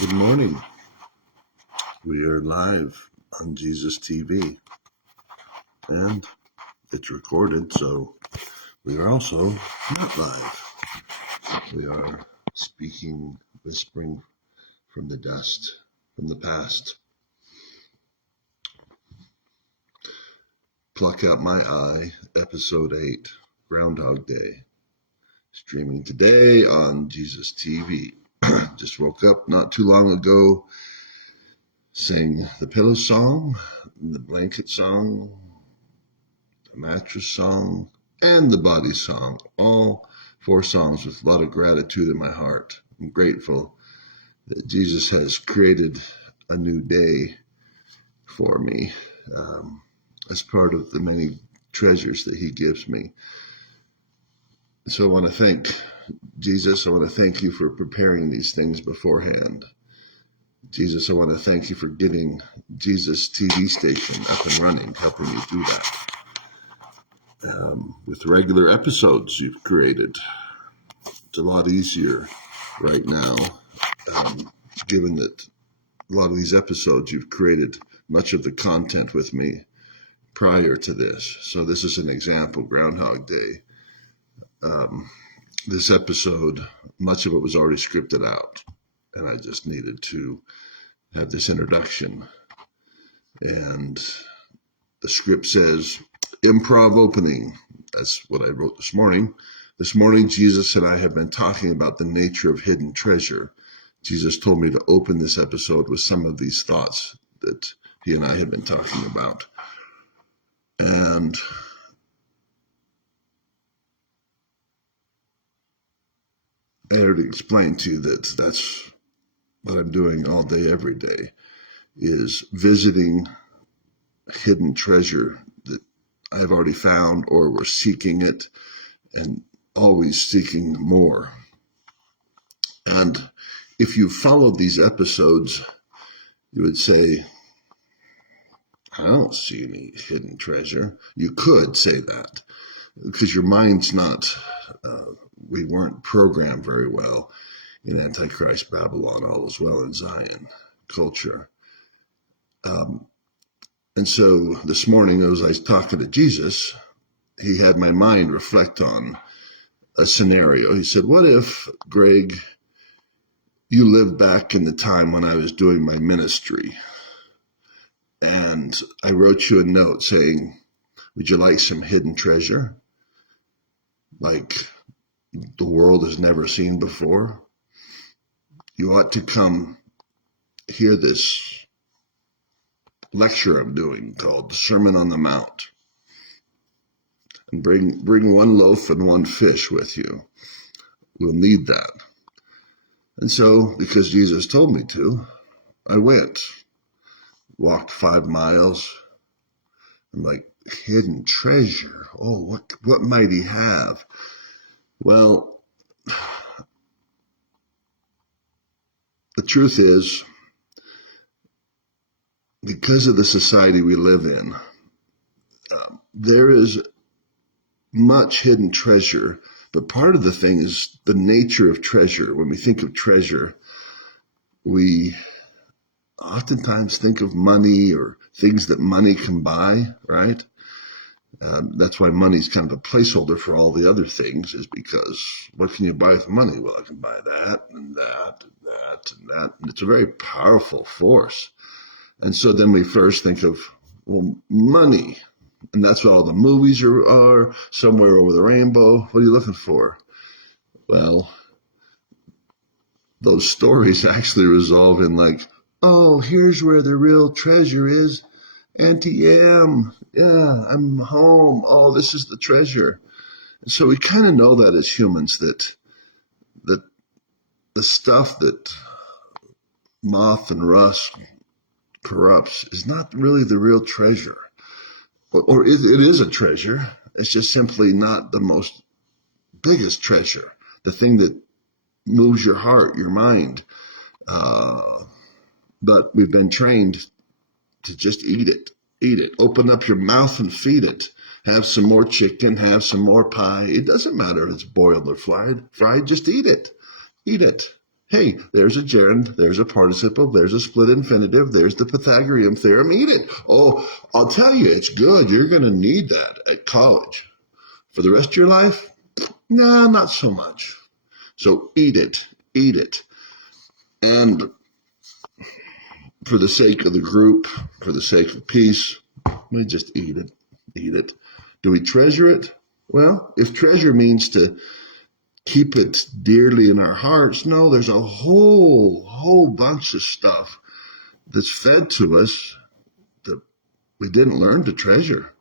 Good morning. We are live on Jesus TV and it's recorded, so we are also not live. We are speaking, whispering from the dust, from the past. Pluck Out My Eye, Episode 8, Groundhog Day. Streaming today on Jesus TV. Just woke up not too long ago, sang the pillow song, the blanket song, the mattress song, and the body song. All 4 songs with a lot of gratitude in my heart. I'm grateful that Jesus has created a new day for me as part of the many treasures that he gives me. So I want to thank Jesus. I want to thank you for preparing these things beforehand. Jesus, I want to thank you for getting Jesus TV station up and running, helping me do that. With regular episodes you've created, it's a lot easier right now, given that a lot of these episodes you've created much of the content with me prior to this. So this is an example, Groundhog Day. This episode, much of it was already scripted out, and I just needed to have this introduction. And the script says, improv opening. That's what I wrote this morning. This morning, Jesus and I have been talking about the nature of hidden treasure. Jesus told me to open this episode with some of these thoughts that he and I have been talking about. And I already explained to you that that's what I'm doing all day, every day, is visiting hidden treasure that I've already found, or we're seeking it and always seeking more. And if you followed these episodes, you would say, I don't see any hidden treasure. You could say that because your mind's not, we weren't programmed very well in Antichrist Babylon, all is well in Zion culture. And so this morning, as I was talking to Jesus, he had my mind reflect on a scenario. He said, what if, Greg, you lived back in the time when I was doing my ministry, and I wrote you a note saying, would you like some hidden treasure? Like the world has never seen before? You ought to come hear this lecture I'm doing called the Sermon on the Mount. And bring 1 loaf and 1 fish with you. We'll need that. And so, because Jesus told me to, I went, walked 5 miles. I'm like, hidden treasure. Oh, what might he have? Well, the truth is, because of the society we live in, there is much hidden treasure. But part of the thing is the nature of treasure. When we think of treasure, we oftentimes think of money or things that money can buy, right? That's why money's kind of a placeholder for all the other things, is because what can you buy with money? Well, I can buy that and that and that and that. And it's a very powerful force. And so then we first think of, well, money. And that's what all the movies are, Somewhere Over the Rainbow. What are you looking for? Well, those stories actually resolve in like, oh, here's where the real treasure is. Auntie M, yeah, I'm home. Oh, this is the treasure. And so we kind of know that as humans, that the stuff that moth and rust corrupts is not really the real treasure. Or it is a treasure. It's just simply not the most biggest treasure, the thing that moves your heart, your mind. But we've been trained to just eat it. Eat it. Open up your mouth and feed it. Have some more chicken, have some more pie. It doesn't matter if it's boiled or fried. Just eat it. Eat it. Hey, there's a gerund, there's a participle, there's a split infinitive, there's the Pythagorean theorem. Eat it. Oh, I'll tell you, it's good. You're going to need that at college. For the rest of your life? No, not so much. So eat it. Eat it. And for the sake of the group, for the sake of peace, we just eat it. Eat it. Do we treasure it? Well, if treasure means to keep it dearly in our hearts, no, there's a whole bunch of stuff that's fed to us that we didn't learn to treasure.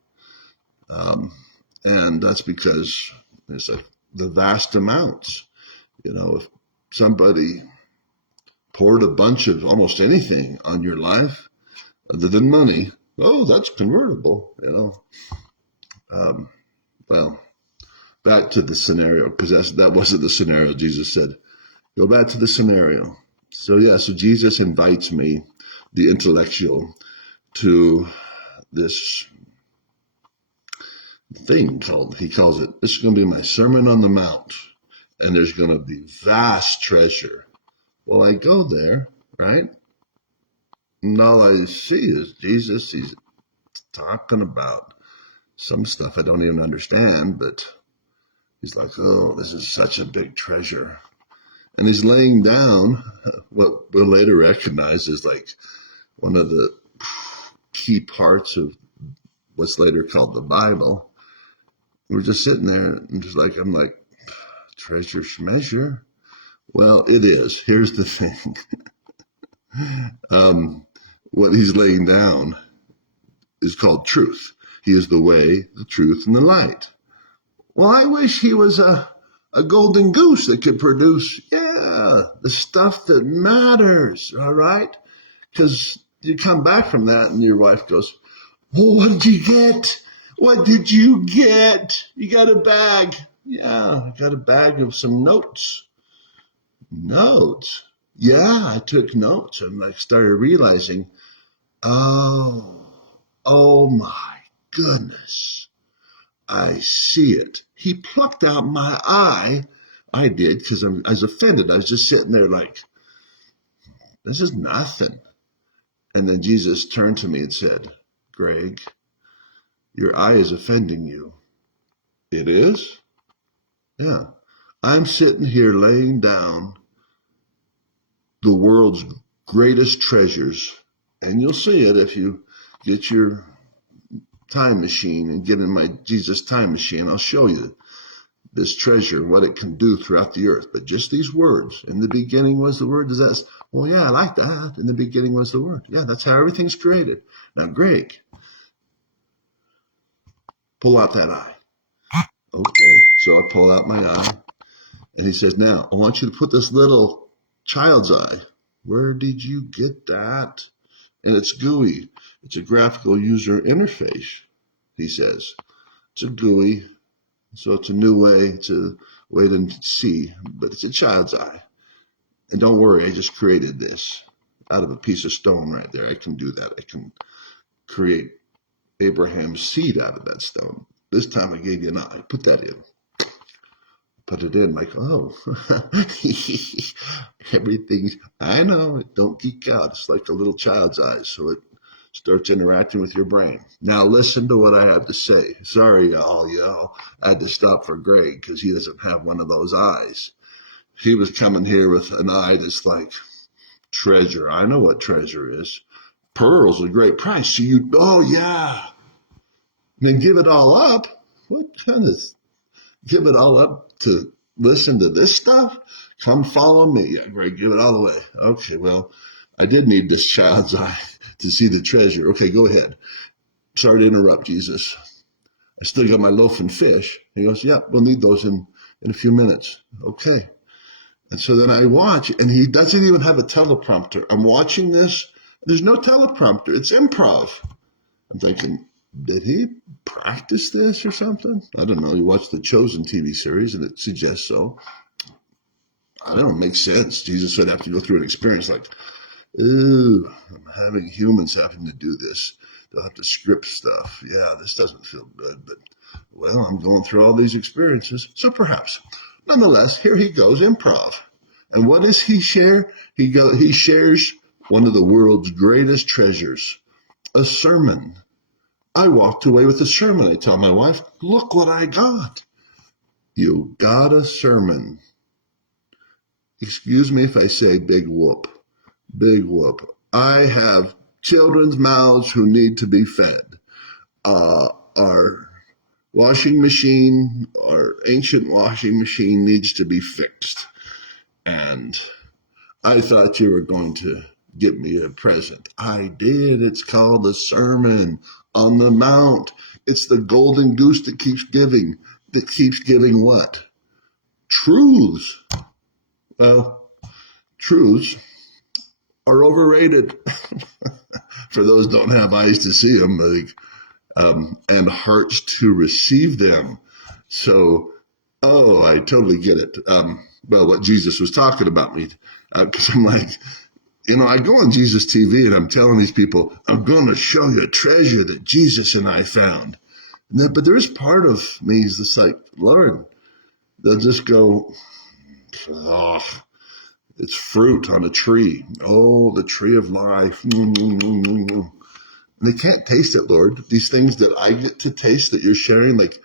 And that's because it's like the vast amounts. If somebody poured a bunch of almost anything on your life other than money, oh, that's convertible, Well, back to the scenario, because that wasn't the scenario. Jesus said, go back to the scenario. So Jesus invites me, the intellectual, to this thing he calls it, this is going to be my Sermon on the Mount, and there's going to be vast treasure. Well, I go there, right? And all I see is Jesus. He's talking about some stuff I don't even understand, but he's like, oh, this is such a big treasure. And he's laying down what we'll later recognize as like one of the key parts of what's later called the Bible. We're just sitting there and I'm like, treasure schmeasure. Well, it is. Here's the thing. What he's laying down is called truth. He is the way, the truth, and the light. Well, I wish he was a golden goose that could produce, the stuff that matters, all right? Because you come back from that and your wife goes, well, what did you get? What did you get? You got a bag. Yeah, I got a bag of some notes. Notes? Yeah, I took notes. And I started realizing, oh my goodness. I see it. He plucked out my eye. I did, because I was offended. I was just sitting there like, this is nothing. And then Jesus turned to me and said, Greg, your eye is offending you. It is? Yeah. I'm sitting here laying down the world's greatest treasures, and you'll see it if you get your time machine and get in my Jesus time machine. I'll show you this treasure, what it can do throughout the earth. But just these words, in the beginning was the Word. Does that? Well, yeah, I like that. In the beginning was the Word. Yeah, that's how everything's created. Now, Greg, pull out that eye. Okay, so I pull out my eye, and he says, now, I want you to put this little child's eye. Where did you get that? And it's GUI. It's a graphical user interface, he says. It's a GUI, so it's a new way to see, but it's a child's eye. And don't worry, I just created this out of a piece of stone right there. I can do that. I can create Abraham's seed out of that stone. This time I gave you an eye. Put that in. Put it in like, oh, everything. I know, don't geek out. It's like a little child's eyes, so it starts interacting with your brain. Now listen to what I have to say. Sorry, y'all. I had to stop for Greg because he doesn't have one of those eyes. He was coming here with an eye that's like treasure. I know what treasure is. Pearls, a great price. So oh yeah. Then give it all up. What kind of give it all up to listen to this stuff? Come follow me. Yeah, Greg, give it all away. Okay, well, I did need this child's eye to see the treasure. Okay, go ahead. Sorry to interrupt, Jesus. I still got my loaf and fish. He goes, yeah, we'll need those in a few minutes. Okay. And so then I watch, and he doesn't even have a teleprompter. I'm watching this. There's no teleprompter. It's improv. I'm thinking, did he practice this or something? I don't know. You watch the Chosen TV series, and it suggests so. I don't know. It makes sense. Jesus would have to go through an experience like, ooh, I'm having humans having to do this. They'll have to script stuff. Yeah, this doesn't feel good, but, well, I'm going through all these experiences. So perhaps. Nonetheless, here he goes, improv. And what does he share? He shares one of the world's greatest treasures, a sermon. I walked away with a sermon. I tell my wife, look what I got. You got a sermon. Excuse me if I say big whoop. Big whoop. I have children's mouths who need to be fed. Our washing machine, our ancient washing machine needs to be fixed. And I thought you were going to give me a present. I did. It's called the Sermon on the Mount. It's the golden goose that keeps giving. That keeps giving what? Truths. Well, truths are overrated. For those who don't have eyes to see them, and hearts to receive them. So, I totally get it. What Jesus was talking about me, because I'm like, I go on Jesus TV and I'm telling these people, I'm going to show you a treasure that Jesus and I found. But there's part of me is just like, Lord, they'll just go, it's fruit on a tree. Oh, the tree of life. And they can't taste it, Lord. These things that I get to taste that you're sharing, like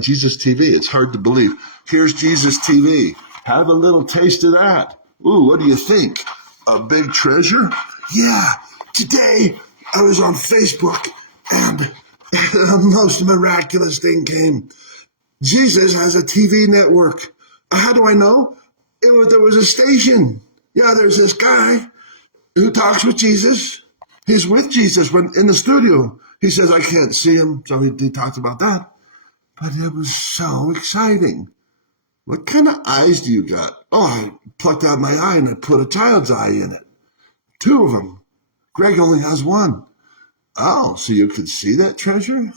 Jesus TV, it's hard to believe. Here's Jesus TV. Have a little taste of that. Ooh, what do you think? A big treasure? Yeah. Today I was on Facebook and the most miraculous thing came. Jesus has a TV network. How do I know? There was a station. Yeah, there's this guy who talks with Jesus. He's with Jesus when in the studio. He says, I can't see him. So he talked about that. But it was so exciting. What kind of eyes do you got? Oh, I plucked out my eye and I put a child's eye in it. 2 of them. Greg only has 1. Oh, so you could see that treasure?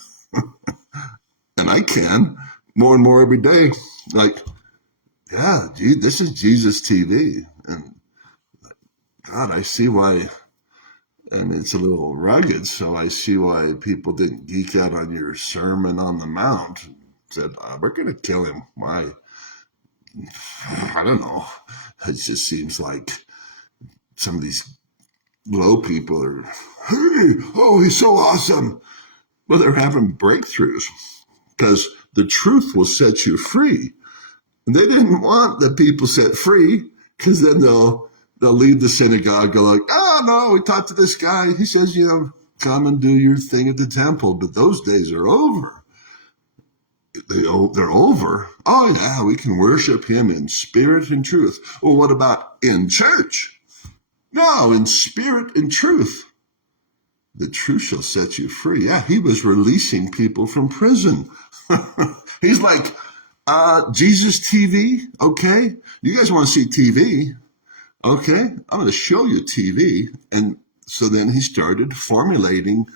And I can more and more every day. Like, yeah, gee, this is Jesus TV. And God, I see why. And it's a little rugged, so I see why people didn't geek out on your Sermon on the Mount. Said, we're going to kill him. Why? I don't know. It just seems like some of these low people are, hey, oh, he's so awesome. Well, they're having breakthroughs because the truth will set you free. And they didn't want the people set free because then they'll leave the synagogue, go like, oh, no, we talked to this guy. He says, come and do your thing at the temple. But those days are over. They're over. Oh, yeah, we can worship him in spirit and truth. Well, what about in church? No, in spirit and truth. The truth shall set you free. Yeah, he was releasing people from prison. He's like, Jesus TV, okay? You guys want to see TV? Okay, I'm going to show you TV. And so then he started formulating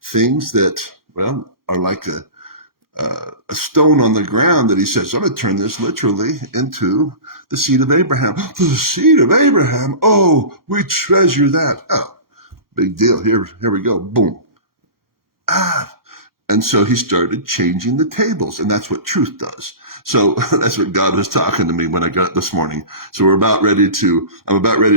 things that, are like a stone on the ground that he says, I'm going to turn this literally into the seed of Abraham. The seed of Abraham. Oh, we treasure that. Oh, big deal. Here we go. Boom. And so he started changing the tables, and that's what truth does. So that's what God was talking to me when I got this morning. So I'm about ready to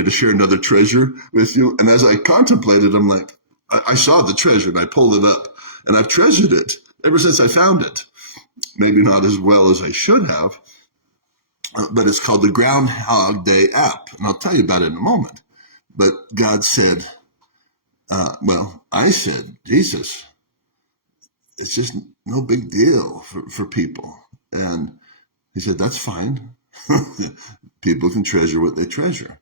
share another treasure with you. And as I contemplated, I'm like, I saw the treasure and I pulled it up and I've treasured it ever since I found it. Maybe not as well as I should have, but it's called the Groundhog Day app. And I'll tell you about it in a moment. But God said, I said, Jesus, it's just no big deal for people. And he said, that's fine. People can treasure what they treasure.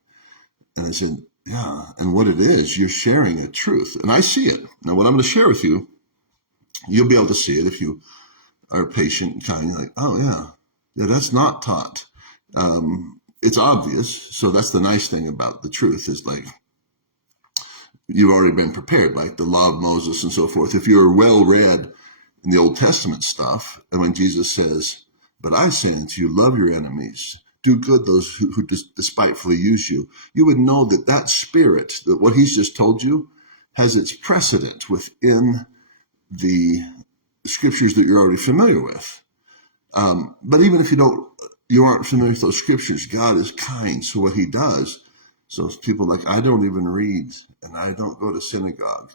And I said, yeah. And what it is, you're sharing a truth. And I see it. Now, what I'm going to share with you, you'll be able to see it if you are patient and kind of like, oh, yeah, that's not taught. It's obvious. So that's the nice thing about the truth is like, you've already been prepared, like the law of Moses and so forth. If you're well read in the Old Testament stuff, and when Jesus says, but I say unto you, love your enemies, do good those who despitefully use you, you would know that spirit, that what he's just told you, has its precedent within the scriptures that you're already familiar with. But even if you don't you aren't familiar with those scriptures, God is kind. So what he does, so people like, I don't even read and I don't go to synagogue.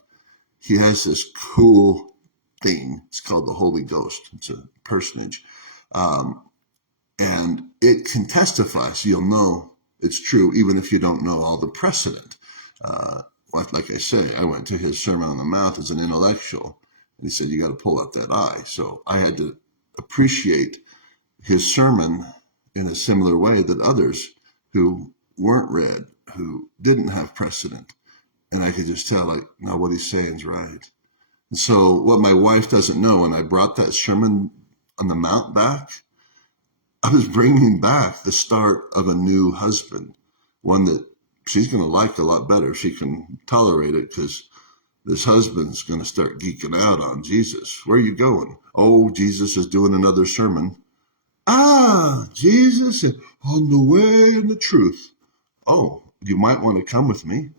He has this cool thing. It's called the Holy Ghost. It's a personage. And it can testify, so you'll know it's true, even if you don't know all the precedent. Like I say, I went to his Sermon on the Mount as an intellectual, and he said, you got to pull out that eye. So I had to appreciate his sermon in a similar way that others who weren't read, who didn't have precedent. And I could just tell, like, no, what he's saying is right. And so what my wife doesn't know, when I brought that Sermon on the Mount back, I was bringing back the start of a new husband, one that she's going to like a lot better. She can tolerate it because this husband's going to start geeking out on Jesus. Where are you going? Oh, Jesus is doing another sermon. Ah, Jesus on the way and the truth. Oh, you might want to come with me.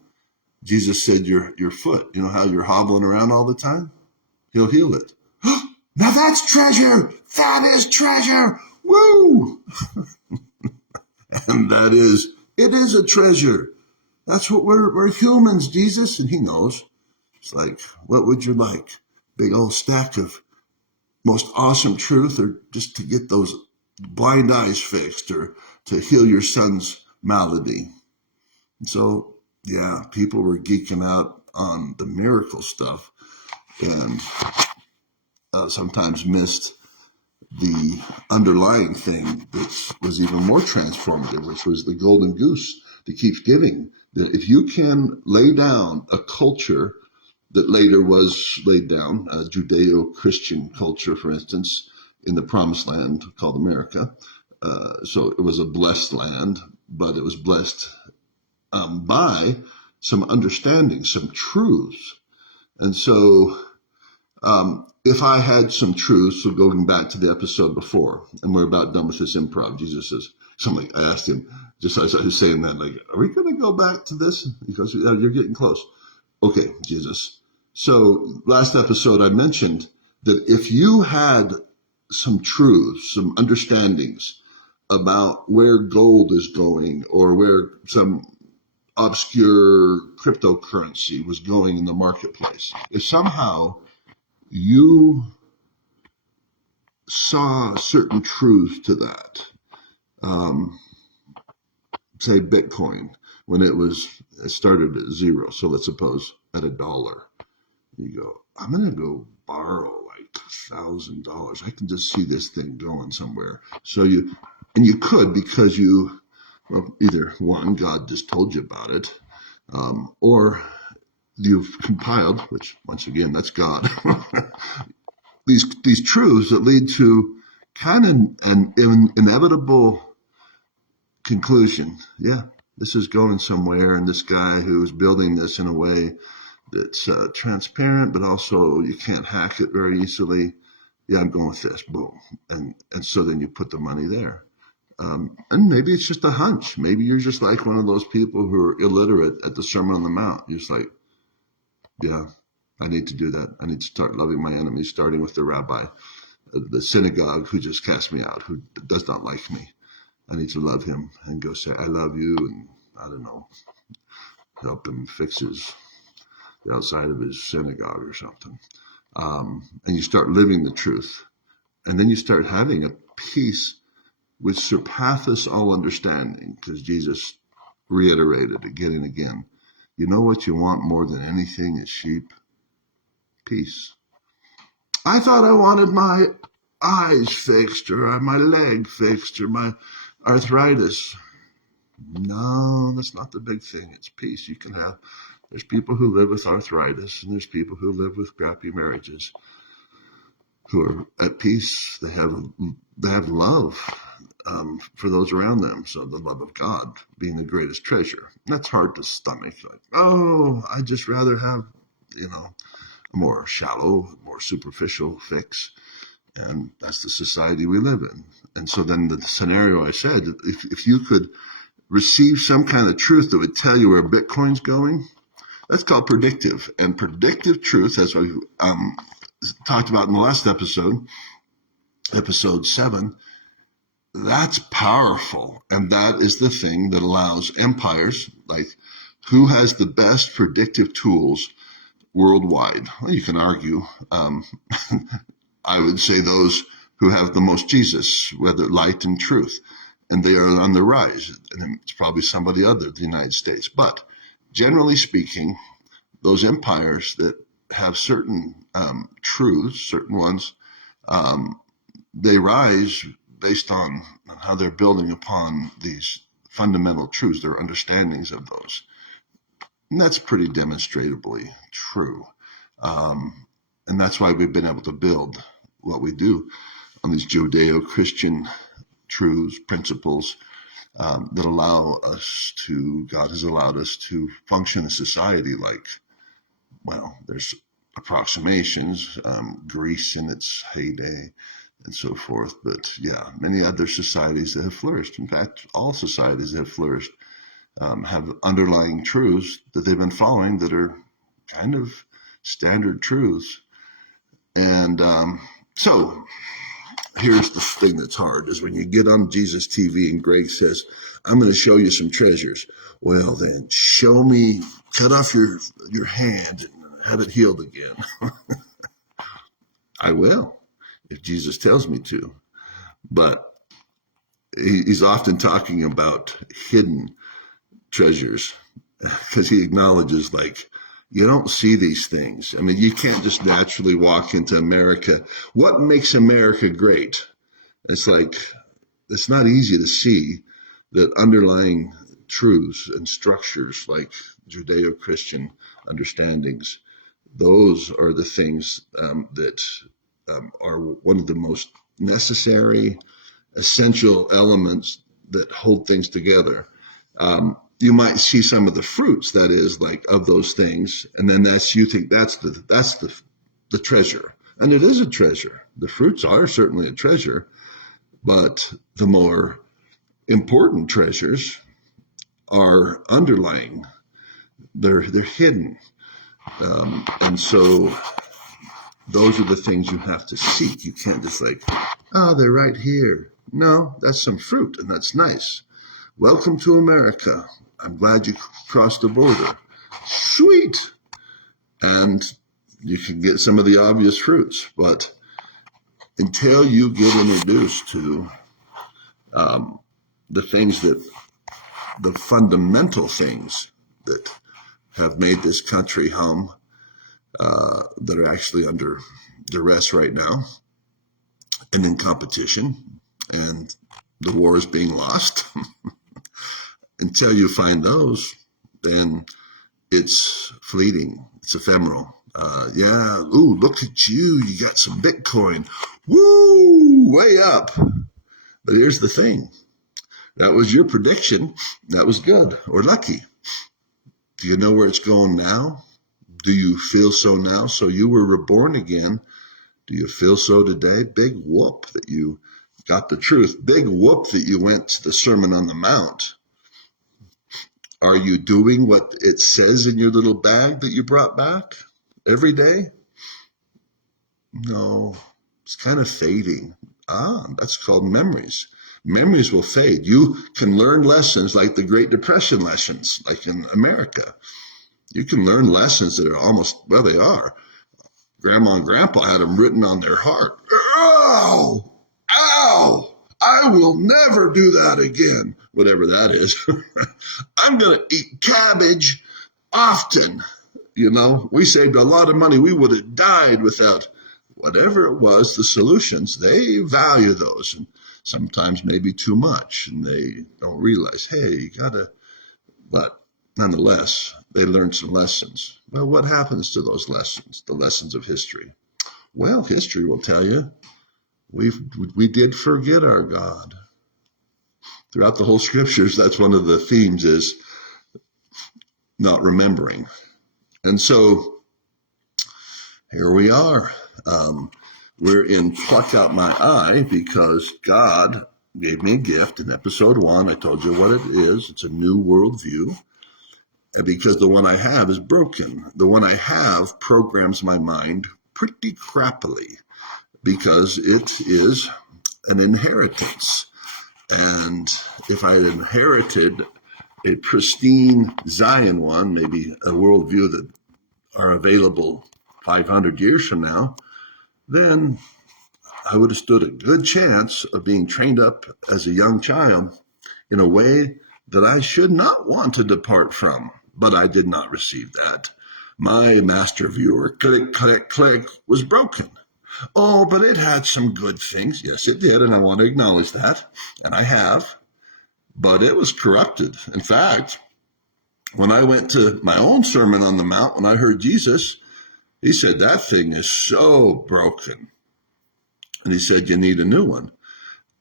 Jesus said, your foot, you know how you're hobbling around all the time? He'll heal it. Now that's treasure. That is treasure. Woo! And it is a treasure. That's what we're humans, Jesus. And he knows. It's like, what would you like? Big old stack of most awesome truth, or just to get those blind eyes fixed, or to heal your son's malady? And so, yeah, people were geeking out on the miracle stuff and sometimes missed the underlying thing that was even more transformative, which was the golden goose that keeps giving. That if you can lay down a culture that later was laid down, a Judeo-Christian culture, for instance, in the Promised Land called America. So it was a blessed land, but it was blessed by some understanding, some truths. And so if I had some truths, so going back to the episode before, and we're about done with this improv, Jesus says, something, I asked him, just as I was saying that, like, are we going to go back to this? He goes, yeah, you're getting close. Okay, Jesus. So last episode I mentioned that if you had some truths, some understandings about where gold is going, or where some obscure cryptocurrency was going in the marketplace, if somehow you saw certain truth to that, say Bitcoin, when it started at zero, so let's suppose at $1, you go, I'm going to go borrow like $1,000. I can just see this thing going somewhere. So you could, because either one, God just told you about it, or you've compiled, which once again, that's God, these truths that lead to kind of an inevitable conclusion. Yeah, this is going somewhere, and this guy who's building this in a way that's transparent, but also you can't hack it very easily. Yeah, I'm going with this. Boom. And so then you put the money there. And maybe it's just a hunch. Maybe you're just like one of those people who are illiterate at the Sermon on the Mount. You're just like, yeah, I need to do that. I need to start loving my enemies, starting with the rabbi, the synagogue who just cast me out, who does not like me. I need to love him and go say, I love you, and I don't know, help him fix the outside of his synagogue or something. And you start living the truth. And then you start having a peace which surpasseth all understanding, because Jesus reiterated again and again. You know what you want more than anything is sheep? Peace. I thought I wanted my eyes fixed, or my leg fixed, or my arthritis. No, that's not the big thing. It's peace. There's people who live with arthritis, and there's people who live with crappy marriages who are at peace. They have love for those around them. So the love of God being the greatest treasure. That's hard to stomach. Like, oh, I'd just rather have, a more shallow, more superficial fix. And that's the society we live in. And so then the scenario I said, if you could receive some kind of truth that would tell you where Bitcoin's going, that's called predictive. And predictive truth, as we talked about in the last episode 7, That's powerful. And that is the thing that allows empires, like who has the best predictive tools worldwide? Well, you can argue. I would say those who have the most Jesus, whether light and truth, and they are on the rise. And it's probably somebody other than the United States. But generally speaking, those empires that have certain truths, certain ones, they rise based on how they're building upon these fundamental truths, their understandings of those. And that's pretty demonstrably true. And that's why we've been able to build what we do on these Judeo-Christian truths, principles that allow us to, God has allowed us to function in society like, well, there's approximations, Greece in its heyday and so forth. But yeah, many other societies that have flourished. In fact, all societies that have flourished have underlying truths that they've been following that are kind of standard truths. And so here's the thing that's hard is when you get on Jesus TV and Greg says, I'm going to show you some treasures. Well, then show me, cut off your hand and have it healed again. I will, if Jesus tells me to. But he's often talking about hidden treasures because he acknowledges, like, you don't see these things. I mean, you can't just naturally walk into America. What makes America great? It's like, it's not easy to see that underlying truths and structures like Judeo-Christian understandings, those are the things that are one of the most necessary, essential elements that hold things together. You might see some of the fruits, that is, like of those things, and then you think that's the treasure, and it is a treasure. The fruits are certainly a treasure, but the more important treasures are underlying. They're hidden, and so those are the things you have to seek. You can't just like, they're right here. No, that's some fruit, and that's nice. Welcome to America. I'm glad you crossed the border. Sweet. And you can get some of the obvious fruits, but until you get introduced to the things that, the fundamental things that have made this country hum, that are actually under duress right now and in competition, and the war is being lost. Until you find those, then it's fleeting. It's ephemeral. Ooh, look at you. You got some Bitcoin. Woo, way up. But here's the thing. That was your prediction. That was good or lucky. Do you know where it's going now? Do you feel so now? So you were reborn again. Do you feel so today? Big whoop that you got the truth. Big whoop that you went to the Sermon on the Mount. Are you doing what it says in your little bag that you brought back every day? No, it's kind of fading. That's called memories. Memories will fade. You can learn lessons like the Great Depression lessons, like in America. You can learn lessons that are almost, well, they are. Grandma and Grandpa had them written on their heart. Ow! Ow! I will never do that again. Whatever that is. I'm going to eat cabbage often. You know, we saved a lot of money. We would have died without whatever it was, the solutions. They value those, and sometimes maybe too much, and they don't realize, hey, you got to, but nonetheless, they learned some lessons. Well, what happens to those lessons, the lessons of history? Well, history will tell you we did forget our God. Throughout the whole scriptures, that's one of the themes is not remembering. And so here we are. We're in Pluck Out My Eye because God gave me a gift in episode 1. I told you what it is. It's a new worldview. And because the one I have is broken. The one I have programs my mind pretty crappily because it is an inheritance. And if I had inherited a pristine Zion one, maybe a worldview that are available 500 years from now, then I would have stood a good chance of being trained up as a young child in a way that I should not want to depart from. But I did not receive that. My master viewer, click, click, click, was broken. Oh, but it had some good things. Yes, it did, and I want to acknowledge that, and I have. But it was corrupted. In fact, when I went to my own Sermon on the Mount, when I heard Jesus, he said, that thing is so broken. And he said, you need a new one.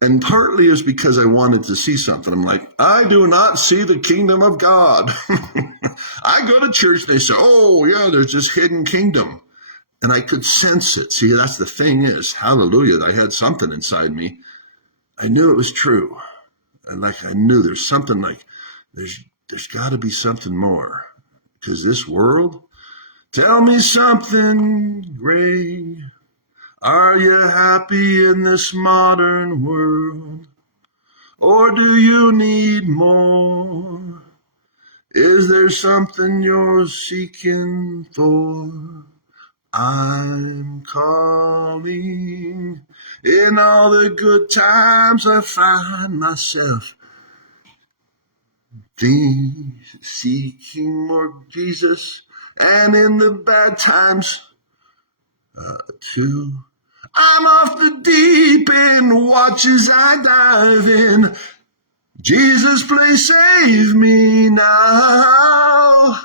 And partly is because I wanted to see something. I'm like, I do not see the kingdom of God. I go to church, and they say, oh, yeah, there's this hidden kingdom. And I could sense it. See, that's the thing is, hallelujah, I had something inside me. I knew it was true. And like I knew there's something like, there's got to be something more. Because this world, tell me something, Greg. Are you happy in this modern world? Or do you need more? Is there something you're seeking for? I'm calling. In all the good times I find myself seeking more Jesus. And in the bad times, too. I'm off the deep end, watch as I dive in. Jesus, please save me now.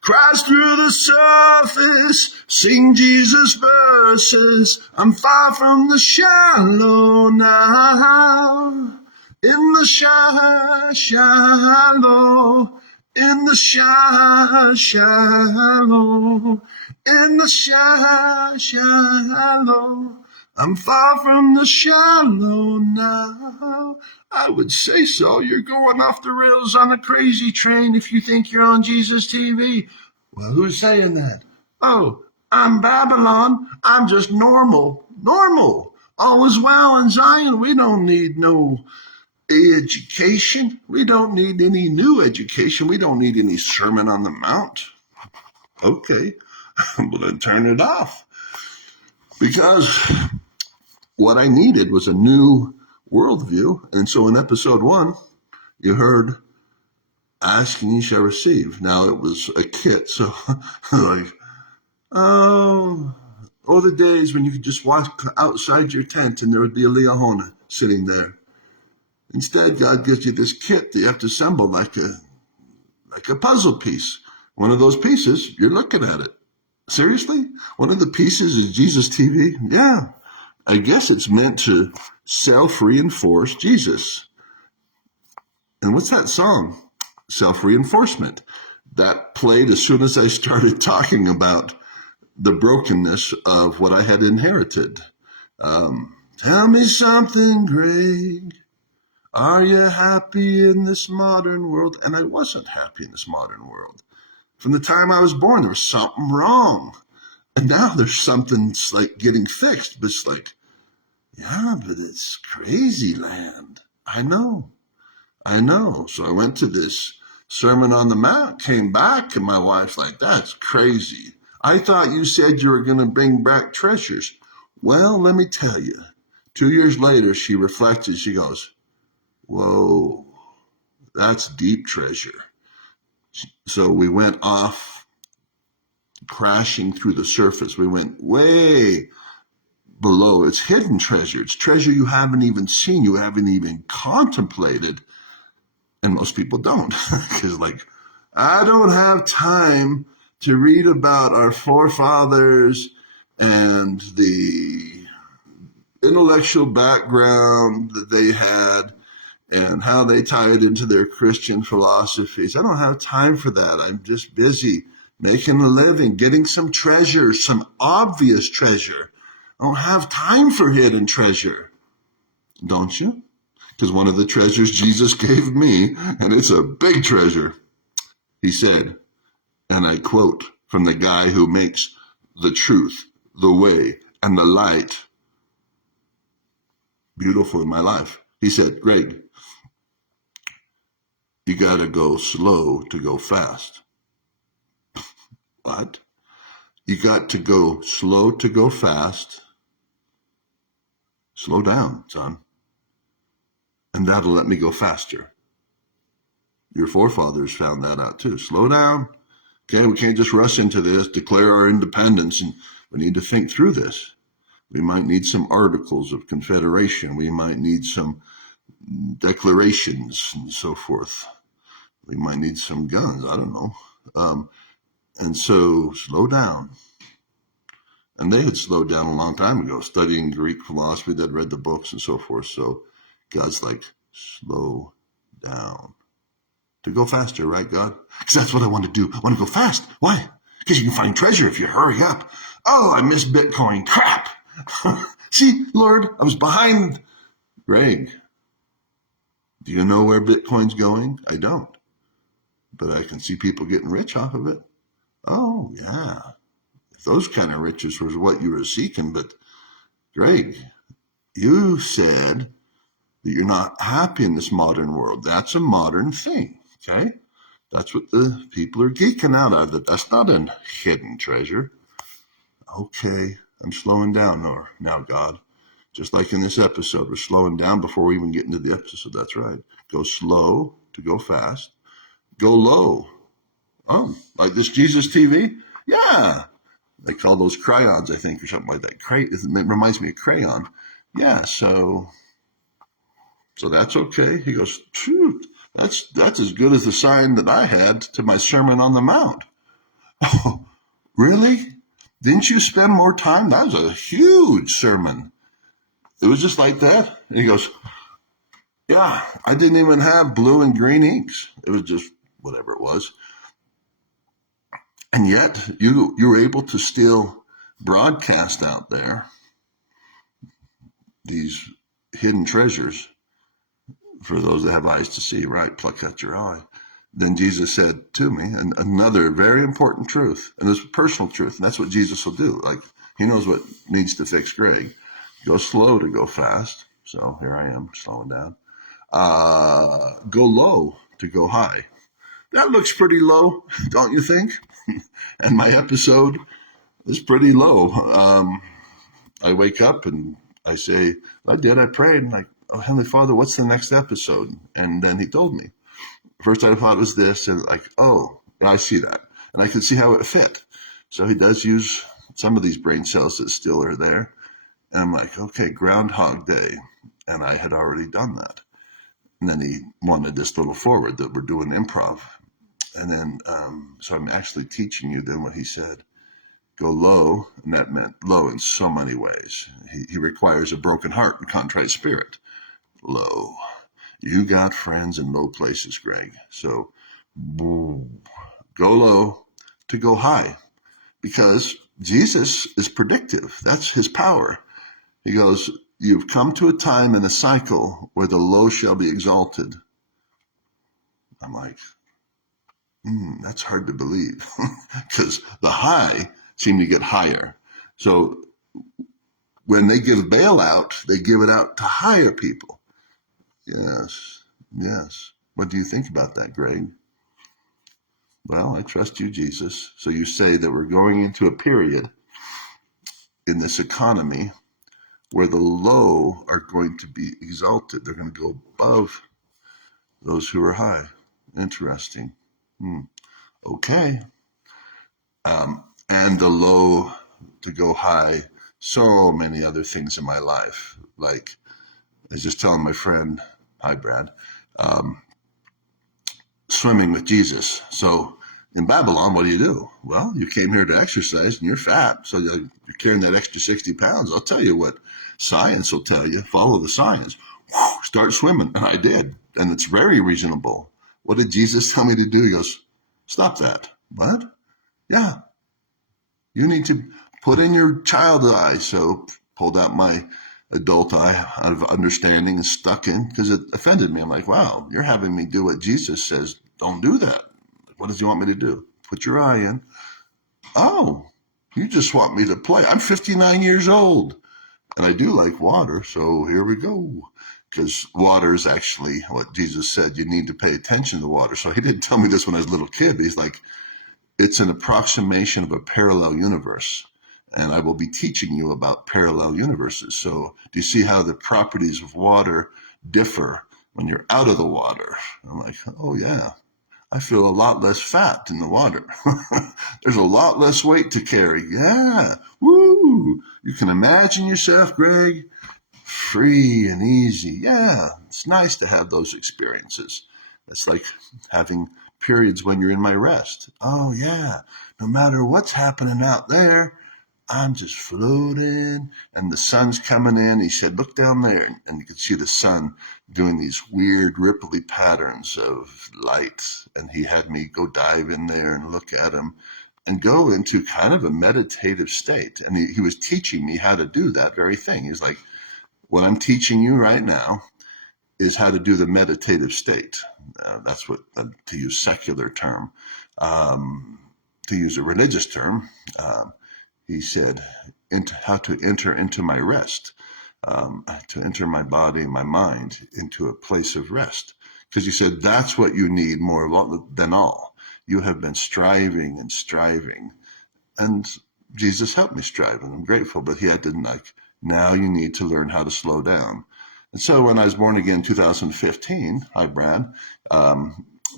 Cries through the surface, sing Jesus verses. I'm far from the shallow now. In the shallow, in the shallow, in the shallow. I'm far from the shallow now. I would say so. You're going off the rails on a crazy train if you think you're on Jesus TV. Well, who's saying that? Oh, I'm Babylon. I'm just normal. Normal. All is well in Zion. We don't need no education. We don't need any new education. We don't need any Sermon on the Mount. Okay, I'm going to turn it off. Because what I needed was a new worldview. And so in episode 1, you heard, ask and you shall receive. Now it was a kit. So like, oh, the days when you could just walk outside your tent and there would be a Liahona sitting there. Instead, God gives you this kit that you have to assemble like a puzzle piece. One of those pieces, you're looking at it. Seriously? One of the pieces is Jesus TV? Yeah. I guess it's meant to self-reinforce Jesus. And what's that song? Self-reinforcement. That played as soon as I started talking about the brokenness of what I had inherited. Tell me something, Greg. Are you happy in this modern world? And I wasn't happy in this modern world. From the time I was born, there was something wrong. And now there's something like getting fixed. But it's like, yeah, but it's crazy land. I know. So I went to this Sermon on the Mount, came back, and my wife's like, that's crazy. I thought you said you were going to bring back treasures. Well, let me tell you. 2 years later, she reflected. She goes, whoa, that's deep treasure. So we went off crashing through the surface. We went way below. It's hidden treasure. It's treasure you haven't even seen, you haven't even contemplated. And most people don't. Because like, I don't have time to read about our forefathers and the intellectual background that they had and how they tie it into their Christian philosophies. I don't have time for that. I'm just busy making a living, getting some treasure, some obvious treasure. I don't have time for hidden treasure. Don't you? Because one of the treasures Jesus gave me, and it's a big treasure, he said, and I quote from the guy who makes the truth, the way, and the light beautiful in my life. He said, Greg, You got to go slow to go fast. What? You got to go slow to go fast. Slow down, son. And that'll let me go faster. Your forefathers found that out too. Slow down. Okay, we can't just rush into this, declare our independence, and we need to think through this. We might need some articles of confederation. We might need some declarations and so forth. We might need some guns. I don't know. And so slow down. And they had slowed down a long time ago, studying Greek philosophy. They'd read the books and so forth. So God's like, slow down. To go faster, right, God? Because that's what I want to do. I want to go fast. Why? Because you can find treasure if you hurry up. Oh, I missed Bitcoin. Crap. See, Lord, I was behind. Greg, do you know where Bitcoin's going? I don't. But I can see people getting rich off of it. Oh, yeah. If those kind of riches was what you were seeking. But, Greg, you said that you're not happy in this modern world. That's a modern thing, okay? That's what the people are geeking out of. That's not a hidden treasure. Okay, I'm slowing down now, God. Just like in this episode, we're slowing down before we even get into the episode. That's right. Go slow to go fast. Go low. Oh, like this Jesus TV? Yeah. They call those crayons, I think, or something like that. It reminds me of crayon. Yeah, so that's okay. He goes, phew, that's as good as the sign that I had to my Sermon on the Mount. Oh, really? Didn't you spend more time? That was a huge sermon. It was just like that. And he goes, yeah, I didn't even have blue and green inks. It was just whatever it was. And yet you were able to still broadcast out there these hidden treasures for those that have eyes to see, right? Pluck out your eye. Then Jesus said to me, and another very important truth, and it's personal truth, and that's what Jesus will do. Like, he knows what needs to fix Greg. Go slow to go fast. So here I am, slowing down. Go low to go high. That looks pretty low, don't you think? And my episode is pretty low. I wake up and I say, I prayed, and like, oh, Heavenly Father, what's the next episode? And then he told me. First I thought it was this, and like, oh, I see that. And I could see how it fit. So he does use some of these brain cells that still are there. And I'm like, okay, Groundhog Day. And I had already done that. And then he wanted this little forward that we're doing improv. And then, so I'm actually teaching you then what he said. Go low, and that meant low in so many ways. He requires a broken heart and contrite spirit. Low. You got friends in low places, Greg. So go low to go high, because Jesus is predictive. That's his power. He goes, you've come to a time in a cycle where the low shall be exalted. I'm like, that's hard to believe, because the high seem to get higher. So when they give bailout, they give it out to higher people. Yes. What do you think about that, Greg? Well, I trust you, Jesus. So you say that we're going into a period in this economy where the low are going to be exalted. They're going to go above those who are high. Interesting. Okay. And the low to go high. So many other things in my life. Like, I was just telling my friend, hi, Brad, swimming with Jesus. So in Babylon, what do? Well, you came here to exercise and you're fat. So you're carrying that extra 60 pounds. I'll tell you what science will tell you. Follow the science. Start swimming. And I did. And it's very reasonable. What did Jesus tell me to do? He goes, stop that. What? Yeah. You need to put in your child eye. So pulled out my adult eye out of understanding and stuck in, because it offended me. I'm like, wow, you're having me do what Jesus says. Don't do that. What does he want me to do? Put your eye in. Oh, you just want me to play. I'm 59 years old and I do like water. So here we go. because water is actually what Jesus said. You need to pay attention to water. So he didn't tell me this when I was a little kid. He's like, it's an approximation of a parallel universe. And I will be teaching you about parallel universes. So do you see how the properties of water differ when you're out of the water? I'm like, oh yeah, I feel a lot less fat in the water. There's a lot less weight to carry. Yeah, woo! You can imagine yourself, Greg, free and easy. Yeah, it's nice to have those experiences. It's like having periods when you're in my rest. Oh, yeah, no matter what's happening out there, I'm just floating and the sun's coming in. He said, look down there. And you could see the sun doing these weird ripply patterns of light. And he had me go dive in there and look at him and go into kind of a meditative state. And he was teaching me how to do that very thing. He's like, what I'm teaching you right now is how to do the meditative state. That's what, to use secular term, to use a religious term, he said, how to enter into my rest, to enter my body, my mind into a place of rest. Because he said, that's what you need more than all. You have been striving and striving. And Jesus helped me strive, and I'm grateful. But he had to, now you need to learn how to slow down. And so when I was born again in 2015, hi, Brad.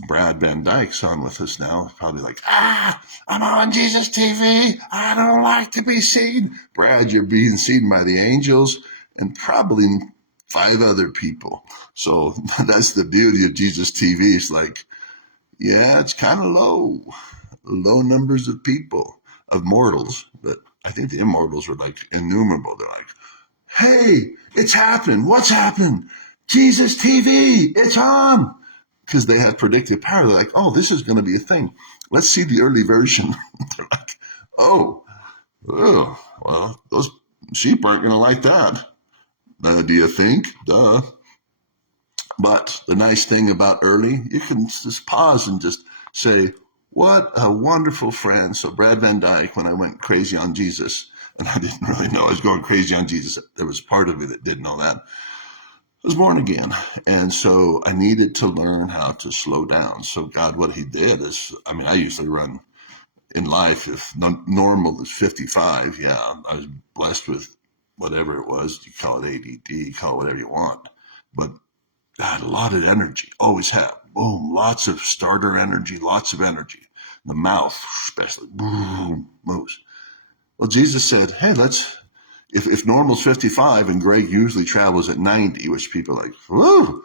Brad Van Dyke's on with us now. Probably like, I'm on Jesus TV. I don't like to be seen. Brad, you're being seen by the angels and probably 5 other people. So that's the beauty of Jesus TV. It's like, yeah, it's kind of low numbers of people, of mortals. But I think the immortals were like innumerable. They're like, hey, it's happening. What's happened? Jesus TV, it's on. Because they had predictive power. They're like, oh, this is going to be a thing. Let's see the early version. They're like, oh, well, those sheep aren't going to like that. Do you think? Duh. But the nice thing about early, you can just pause and just say, what a wonderful friend. So Brad Van Dyke, when I went crazy on Jesus, and I didn't really know I was going crazy on Jesus. There was part of me that didn't know that. I was born again. And so I needed to learn how to slow down. So God, what he did is, I usually run in life, if normal is 55, yeah, I was blessed with whatever it was. You call it ADD, you call it whatever you want. But I had a lot of energy, always have. Boom, lots of starter energy, lots of energy. The mouth, especially, boom, moves. Well, Jesus said, hey, if normal's 55 and Greg usually travels at 90, which people are like, whoa,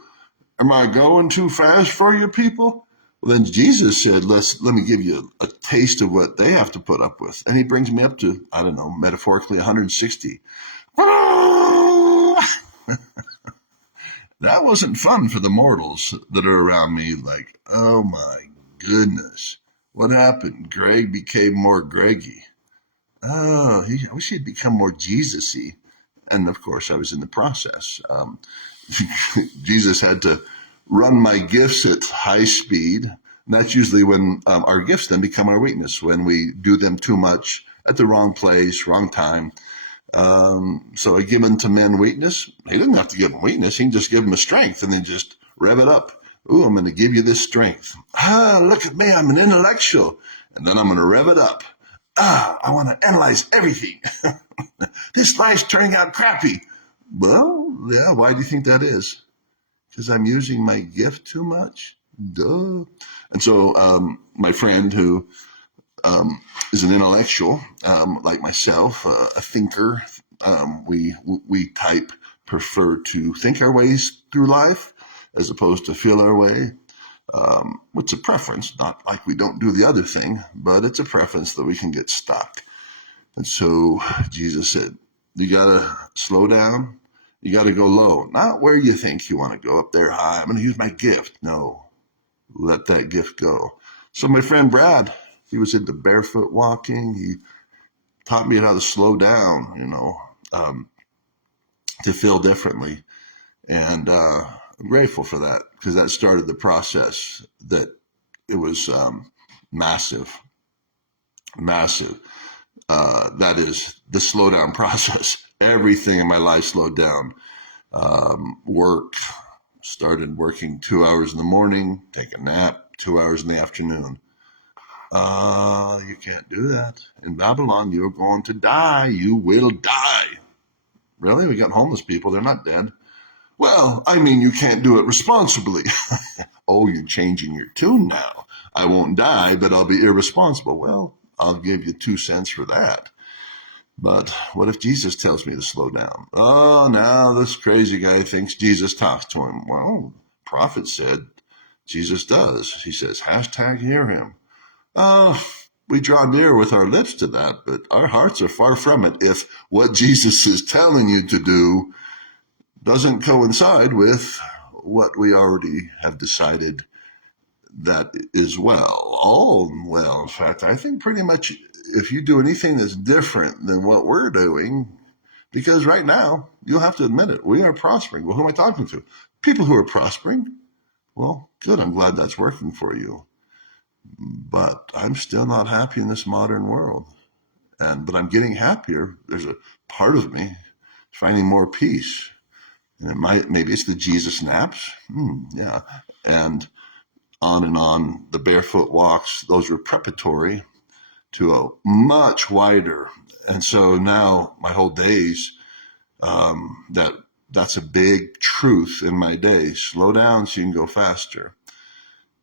am I going too fast for you people? Well, then Jesus said, let me give you a taste of what they have to put up with. And he brings me up to, I don't know, metaphorically 160. That wasn't fun for the mortals that are around me. Like, oh my goodness, what happened? Greg became more Greggy. Oh, I wish he'd become more Jesus-y. And of course, I was in the process. Jesus had to run my gifts at high speed. And that's usually when our gifts then become our weakness, when we do them too much at the wrong place, wrong time. So I give unto men weakness. He didn't have to give them weakness. He can just give them a strength and then just rev it up. Ooh, I'm going to give you this strength. Look at me. I'm an intellectual. And then I'm going to rev it up. I want to analyze everything. This life's turning out crappy. Well, yeah, why do you think that is? Because I'm using my gift too much? Duh. And so my friend who is an intellectual, like myself, a thinker, we type prefer to think our ways through life as opposed to feel our way. It's a preference, not like we don't do the other thing, but it's a preference that we can get stuck. And so Jesus said, you got to slow down. You got to go low, not where you think you want to go up there high. I'm going to use my gift. No, let that gift go. So my friend Brad, he was into barefoot walking. He taught me how to slow down, to feel differently. And I'm grateful for that because that started the process that it was massive. That is the slowdown process. Everything in my life slowed down. Work, started working 2 hours in the morning, take a nap, 2 hours in the afternoon. You can't do that. In Babylon, you're going to die. You will die. Really? We got homeless people. They're not dead. Well, I mean, you can't do it responsibly. Oh, you're changing your tune now. I won't die, but I'll be irresponsible. Well, I'll give you 2 cents for that. But what if Jesus tells me to slow down? Oh, now this crazy guy thinks Jesus talks to him. Well, prophet said Jesus does. He says, hashtag hear him. We draw near with our lips to that, but our hearts are far from it if what Jesus is telling you to do doesn't coincide with what we already have decided that is well. All well, in fact, I think pretty much if you do anything that's different than what we're doing, because right now, you'll have to admit it, we are prospering. Well, who am I talking to? People who are prospering. Well, good, I'm glad that's working for you. But I'm still not happy in this modern world. But I'm getting happier. There's a part of me finding more peace. And maybe it's the Jesus naps. Yeah. And on, the barefoot walks, those were preparatory to a much wider. And so now my whole days, that's a big truth in my day. Slow down so you can go faster.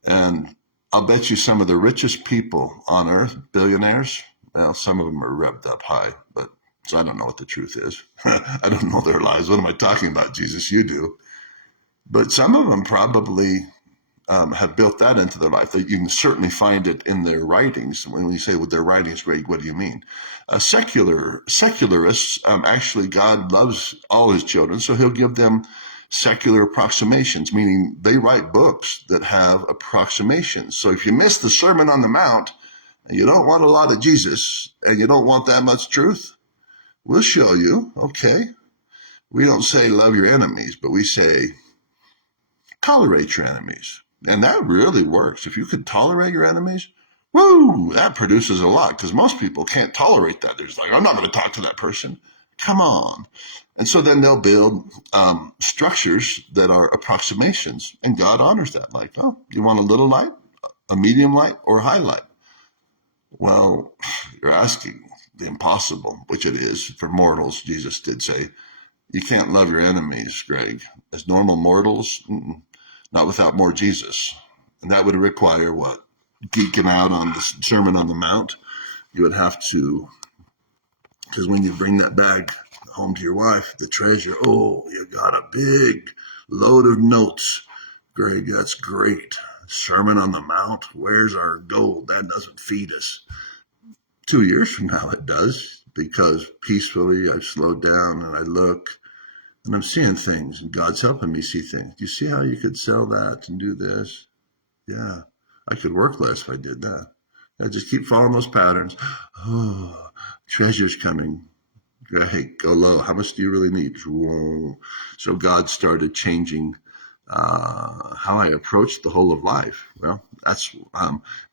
And I'll bet you some of the richest people on earth, billionaires, well, some of them are revved up high, but so I don't know what the truth is. I don't know their lives. What am I talking about, Jesus? You do. But some of them probably have built that into their life. You can certainly find it in their writings. When you say, well, their writings, Greg, what do you mean? Secularists, actually, God loves all his children, so he'll give them secular approximations, meaning they write books that have approximations. So if you miss the Sermon on the Mount and you don't want a lot of Jesus and you don't want that much truth, we'll show you, okay? We don't say love your enemies, but we say tolerate your enemies. And that really works. If you could tolerate your enemies, woo, that produces a lot because most people can't tolerate that. They're just like, I'm not going to talk to that person. Come on. And so then they'll build structures that are approximations, and God honors that. Like, oh, you want a little light, a medium light, or a high light? Well, you're asking the impossible, which it is for mortals. Jesus did say, you can't love your enemies, Greg. As normal mortals, not without more Jesus. And that would require what? Geeking out on the Sermon on the Mount. You would have to, because when you bring that bag home to your wife, the treasure, oh, you got a big load of notes. Greg, that's great. Sermon on the Mount, where's our gold? That doesn't feed us. 2 years from now it does, because peacefully I've slowed down and I look and I'm seeing things, and God's helping me see things. Do you see how you could sell that and do this? Yeah, I could work less if I did that. I just keep following those patterns. Oh, treasure's coming. Hey, go low. How much do you really need? Whoa. So God started changing how I approached the whole of life. Well, that's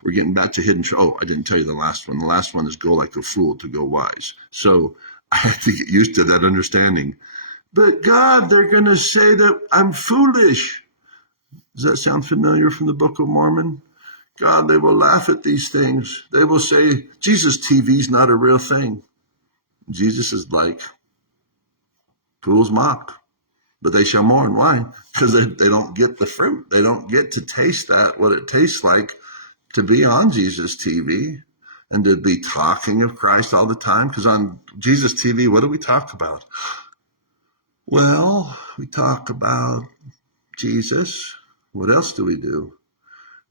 we're getting back to hidden. Oh, I didn't tell you the last one. The last one is go like a fool to go wise. So I had to get used to that understanding. But God, they're going to say that I'm foolish. Does that sound familiar from the Book of Mormon? God, they will laugh at these things. They will say, Jesus TV's not a real thing. Jesus is like, fools mock, but they shall mourn. Why? Because they don't get the fruit. They don't get to taste that, what it tastes like to be on Jesus TV and to be talking of Christ all the time. Because on Jesus TV, what do we talk about? Well, we talk about Jesus. What else do we do?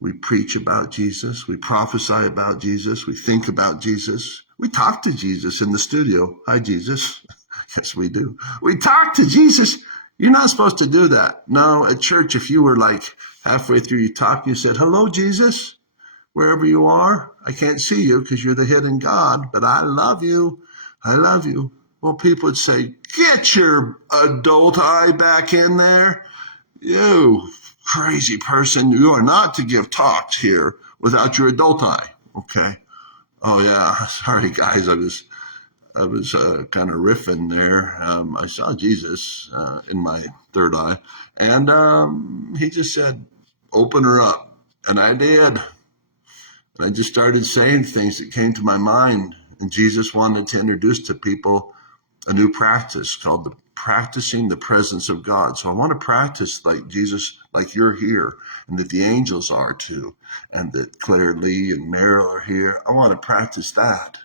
We preach about Jesus. We prophesy about Jesus. We think about Jesus. We talk to Jesus in the studio. Hi, Jesus. Yes, we do. We talk to Jesus. You're not supposed to do that. No, at church, if you were like halfway through your talk, you said, hello, Jesus, wherever you are. I can't see you because you're the hidden God, but I love you. I love you. Well, people would say, get your adult eye back in there. You crazy person. You are not to give talks here without your adult eye. Okay. Oh, yeah. Sorry, guys. I was I was kind of riffing there. I saw Jesus in my third eye, and he just said, "Open her up," and I did. And I just started saying things that came to my mind. And Jesus wanted to introduce to people a new practice called the practicing the presence of God. So I want to practice like Jesus, like you're here, and that the angels are too, and that Claire Lee and Meryl are here. I want to practice that.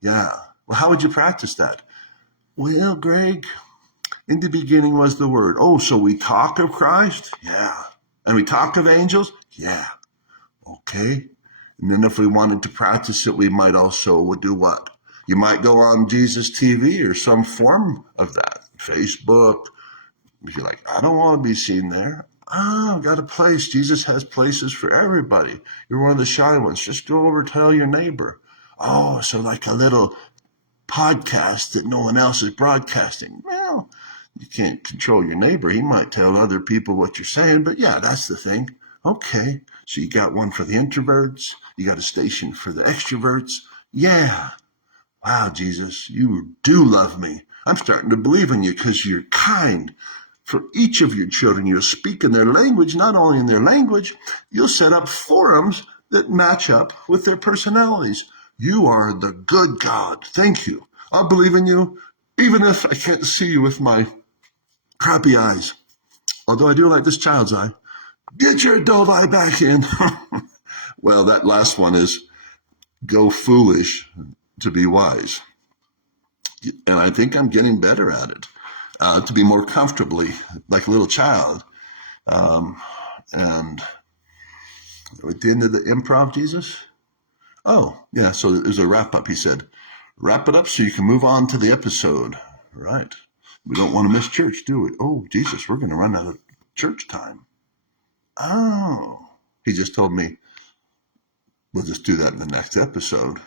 Yeah. Well, how would you practice that? Well, Greg, in the beginning was the Word. Oh, so we talk of Christ? Yeah. And we talk of angels? Yeah. Okay. And then if we wanted to practice it, we might also do what? You might go on Jesus TV or some form of that. Facebook. You're like, I don't want to be seen there. I've got a place. Jesus has places for everybody. You're one of the shy ones. Just go over, tell your neighbor. Oh, so like a little podcast that no one else is broadcasting. Well, you can't control your neighbor. He might tell other people what you're saying, but yeah, that's the thing. Okay, so you got one for the introverts. You got a station for the extroverts. Yeah. Wow, Jesus, you do love me. I'm starting to believe in you because you're kind. For each of your children, you'll speak in their language, not only in their language, you'll set up forums that match up with their personalities. You are the good God. Thank you. I'll believe in you, even if I can't see you with my crappy eyes. Although I do like this child's eye. Get your adult eye back in. Well, that last one is go foolish to be wise. And I think I'm getting better at it, to be more comfortably like a little child. And at the end of the improv, Jesus? Oh, yeah, so there's a wrap up. He said, wrap it up so you can move on to the episode. Right. We don't want to miss church, do we? Oh, Jesus, we're going to run out of church time. Oh, he just told me, we'll just do that in the next episode.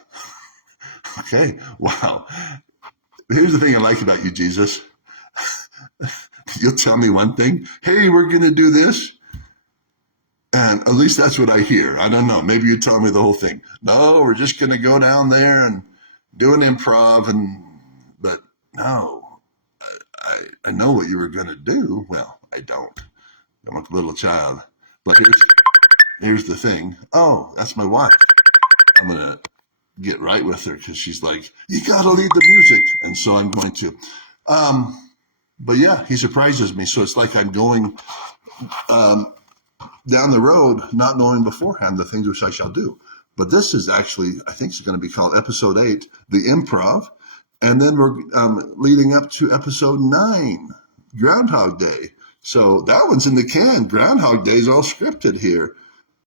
Okay, wow. Here's the thing I like about you, Jesus. You'll tell me one thing. Hey, we're going to do this. And at least that's what I hear. I don't know. Maybe you tell me the whole thing. No, we're just going to go down there and do an improv. But no, I know what you were going to do. Well, I don't. I'm a little child. But here's the thing. Oh, that's my wife. I'm going to get right with her because she's like, you got to lead the music. And so I'm going to. But yeah, he surprises me. So it's like I'm going down the road, not knowing beforehand the things which I shall do. But this is actually, I think it's going to be called episode 8, the improv. And then we're leading up to episode 9, Groundhog Day. So that one's in the can. Groundhog Day is all scripted here.